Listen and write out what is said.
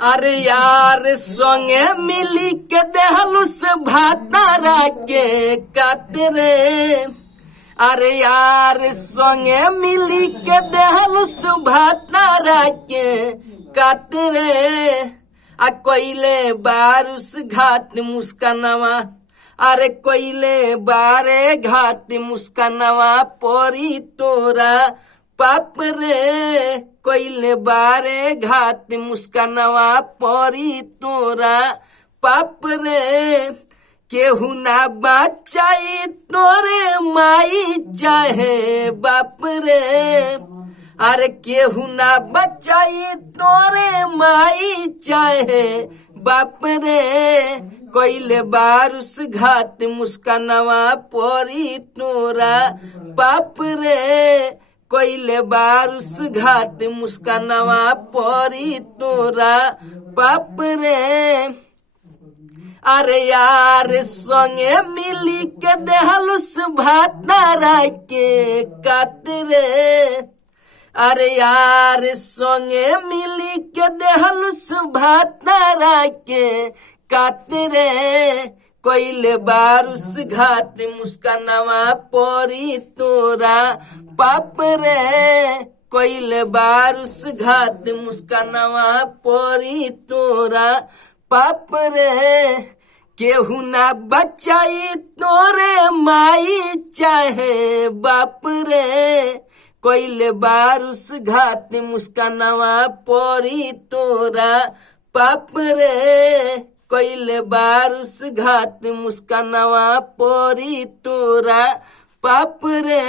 अरे यार संगे मिली के देहलुस भातारा के काट रे। अरे यार संगे मिली के देहलुस भातारा के काट रे। आ कोइले बारुस घाट मुस्कानवा। अरे कोइले बारे घाट मुस्कानवा परी तोरा पाप रे। कोइले बारे घाट मुस्कानवा परी तोरा पाप रे। केहू ना बचाई तोरे माई चाहे बाप रे। अरे केहू ना बचाई तोरे माई चाहे बाप रे। कोइले बारुस घाट मुस्कानवा परी तोरा पाप रे। कोइले बारुस घाट मुस्कानवा परी तोरा पाप रे। अरे यार संगे मिली के देहलुस भातारा के काट रे। अरे यार संगे मिली के देहलुस भातारा के काट रे। कोइले बारुस घाट मुस्कानवा परी तोरा पाप रे। कोइले बारुस घाट मुस्कानवा परी तोरा पाप रे। केहू ना बचाई तोरे माई चाहे बाप रे। कोइले बारुस घाट मुस्कानवा परी तोरा पाप रे। कोइले बारुस घाट मुस्कानवा परी तोरा पाप रे।